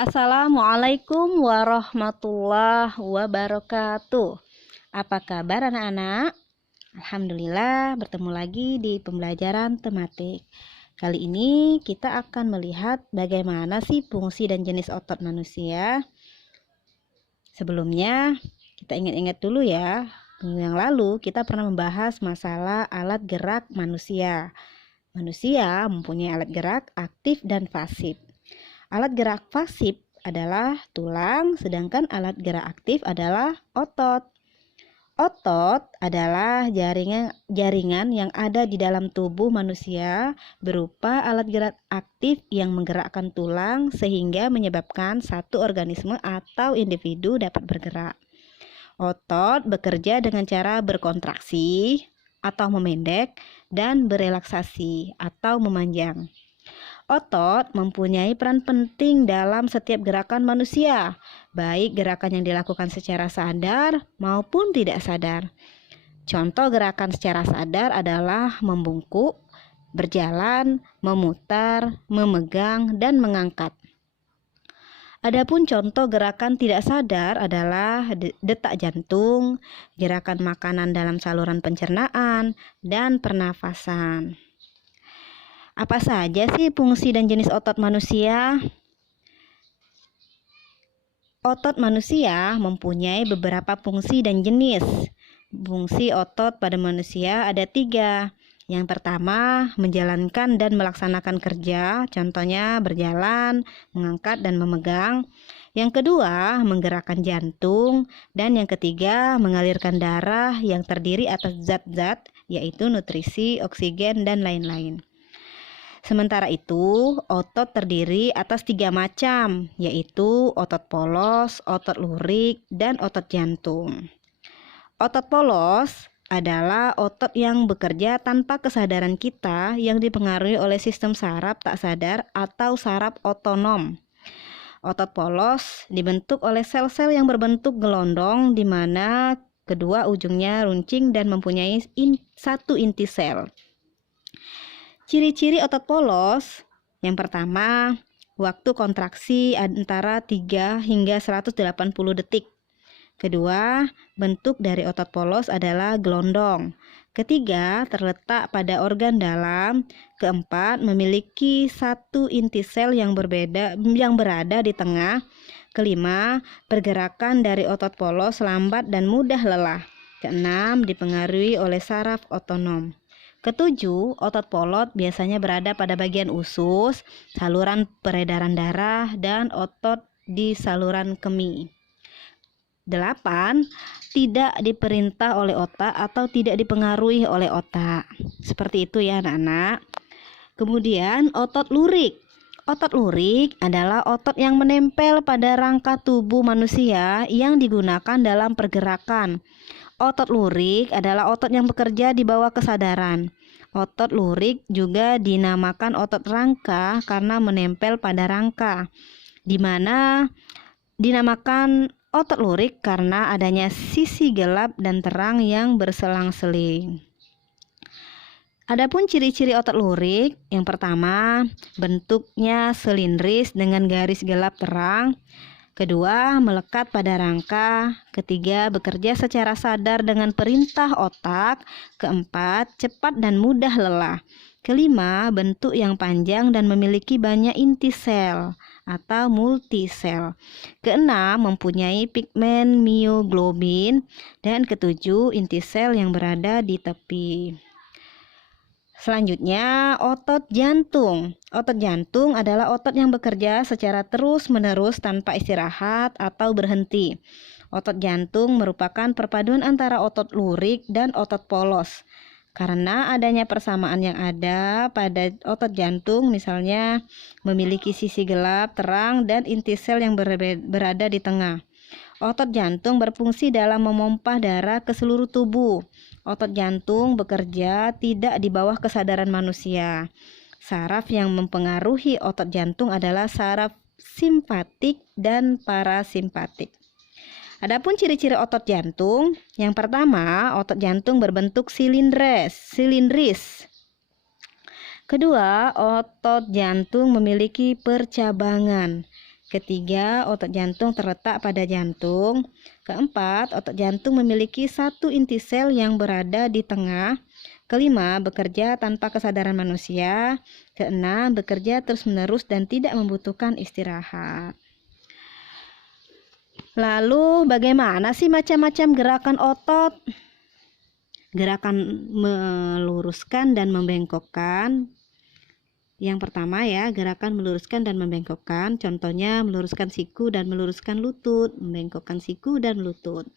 Assalamualaikum warahmatullahi wabarakatuh. Apa kabar anak-anak? Alhamdulillah bertemu lagi di pembelajaran tematik. Kali ini kita akan melihat bagaimana sih fungsi dan jenis otot manusia. Sebelumnya kita ingat-ingat dulu ya. Minggu yang lalu kita pernah membahas masalah alat gerak manusia. Manusia mempunyai alat gerak aktif dan pasif. Alat gerak pasif adalah tulang, sedangkan alat gerak aktif adalah otot. Otot adalah jaringan yang ada di dalam tubuh manusia berupa alat gerak aktif yang menggerakkan tulang sehingga menyebabkan satu organisme atau individu dapat bergerak. Otot bekerja dengan cara berkontraksi atau memendek dan berelaksasi atau memanjang. Otot mempunyai peran penting dalam setiap gerakan manusia, baik gerakan yang dilakukan secara sadar maupun tidak sadar. Contoh gerakan secara sadar adalah membungkuk, berjalan, memutar, memegang, dan mengangkat. Adapun contoh gerakan tidak sadar adalah detak jantung, gerakan makanan dalam saluran pencernaan, dan pernafasan. Apa saja sih fungsi dan jenis otot manusia? Otot manusia mempunyai beberapa fungsi dan jenis. Fungsi otot pada manusia ada 3. Yang pertama, menjalankan dan melaksanakan kerja, contohnya berjalan, mengangkat, dan memegang. Yang kedua, menggerakkan jantung. Dan yang ketiga, mengalirkan darah yang terdiri atas zat-zat, yaitu nutrisi, oksigen, dan lain-lain. Sementara itu, otot terdiri atas 3 macam, yaitu otot polos, otot lurik, dan otot jantung. Otot polos adalah otot yang bekerja tanpa kesadaran kita yang dipengaruhi oleh sistem saraf tak sadar atau saraf otonom. Otot polos dibentuk oleh sel-sel yang berbentuk gelondong di mana kedua ujungnya runcing dan mempunyai satu inti sel. Ciri-ciri otot polos, yang pertama, waktu kontraksi antara 3 hingga 180 detik. Kedua, bentuk dari otot polos adalah gelondong. Ketiga, terletak pada organ dalam. Keempat, memiliki satu inti sel yang berada di tengah. Kelima, pergerakan dari otot polos lambat dan mudah lelah. Keenam, dipengaruhi oleh saraf otonom. Ketujuh, otot polos biasanya berada pada bagian usus, saluran peredaran darah, dan otot di saluran kemih. 8. Tidak diperintah oleh otak atau tidak dipengaruhi oleh otak. Seperti itu ya anak-anak. Kemudian otot lurik. Otot lurik adalah otot yang menempel pada rangka tubuh manusia yang digunakan dalam pergerakan. Otot lurik adalah otot yang bekerja di bawah kesadaran. Otot lurik juga dinamakan otot rangka karena menempel pada rangka, di mana dinamakan otot lurik karena adanya sisi gelap dan terang yang berselang-seling. Adapun ciri-ciri otot lurik, yang pertama, bentuknya silindris dengan garis gelap terang. Kedua, melekat pada rangka. Ketiga, bekerja secara sadar dengan perintah otak. Keempat, cepat dan mudah lelah. Kelima, bentuk yang panjang dan memiliki banyak inti sel atau multisel. Keenam, mempunyai pigmen mioglobin. Dan ketujuh, inti sel yang berada di tepi. Selanjutnya, otot jantung. Otot jantung adalah otot yang bekerja secara terus-menerus tanpa istirahat atau berhenti. Otot jantung merupakan perpaduan antara otot lurik dan otot polos. Karena adanya persamaan yang ada pada otot jantung, misalnya memiliki sisi gelap, terang, dan inti sel yang berada di tengah. Otot jantung berfungsi dalam memompa darah ke seluruh tubuh. Otot jantung bekerja tidak di bawah kesadaran manusia. Saraf yang mempengaruhi otot jantung adalah saraf simpatik dan parasimpatik. Adapun ciri-ciri otot jantung, yang pertama, otot jantung berbentuk silindris. Kedua, otot jantung memiliki percabangan. Ketiga, otot jantung terletak pada jantung. Keempat, otot jantung memiliki satu inti sel yang berada di tengah. Kelima, bekerja tanpa kesadaran manusia. Keenam, bekerja terus-menerus dan tidak membutuhkan istirahat. Lalu, bagaimana sih macam-macam gerakan otot? Gerakan meluruskan dan membengkokkan. Yang pertama ya, gerakan meluruskan dan membengkokkan. Contohnya meluruskan siku dan meluruskan lutut, membengkokkan siku dan lutut.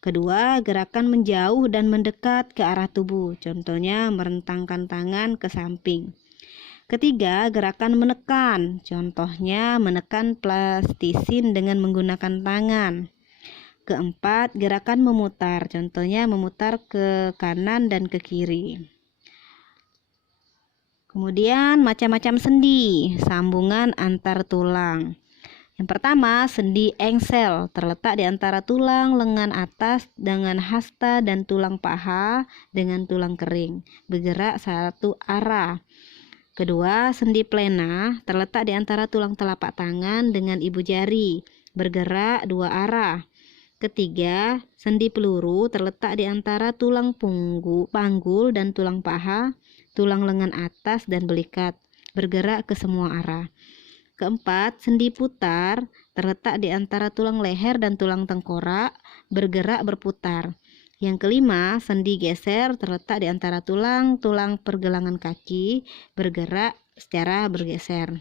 Kedua, gerakan menjauh dan mendekat ke arah tubuh. Contohnya merentangkan tangan ke samping. Ketiga, gerakan menekan. Contohnya menekan plastisin dengan menggunakan tangan. Keempat, gerakan memutar. Contohnya memutar ke kanan dan ke kiri. Kemudian macam-macam sendi, sambungan antar tulang. Yang pertama, sendi engsel terletak di antara tulang lengan atas dengan hasta dan tulang paha dengan tulang kering, bergerak satu arah. Kedua, sendi plena terletak di antara tulang telapak tangan dengan ibu jari, bergerak dua arah. Ketiga, sendi peluru terletak di antara tulang panggul dan tulang paha, tulang lengan atas dan belikat, bergerak ke semua arah. Keempat, sendi putar terletak di antara tulang leher dan tulang tengkorak, bergerak berputar. Yang kelima, sendi geser terletak di antara tulang pergelangan kaki, bergerak secara bergeser.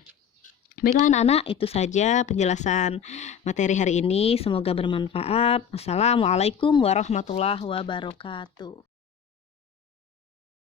Baiklah anak-anak, itu saja penjelasan materi hari ini. Semoga bermanfaat. Assalamualaikum warahmatullahi wabarakatuh.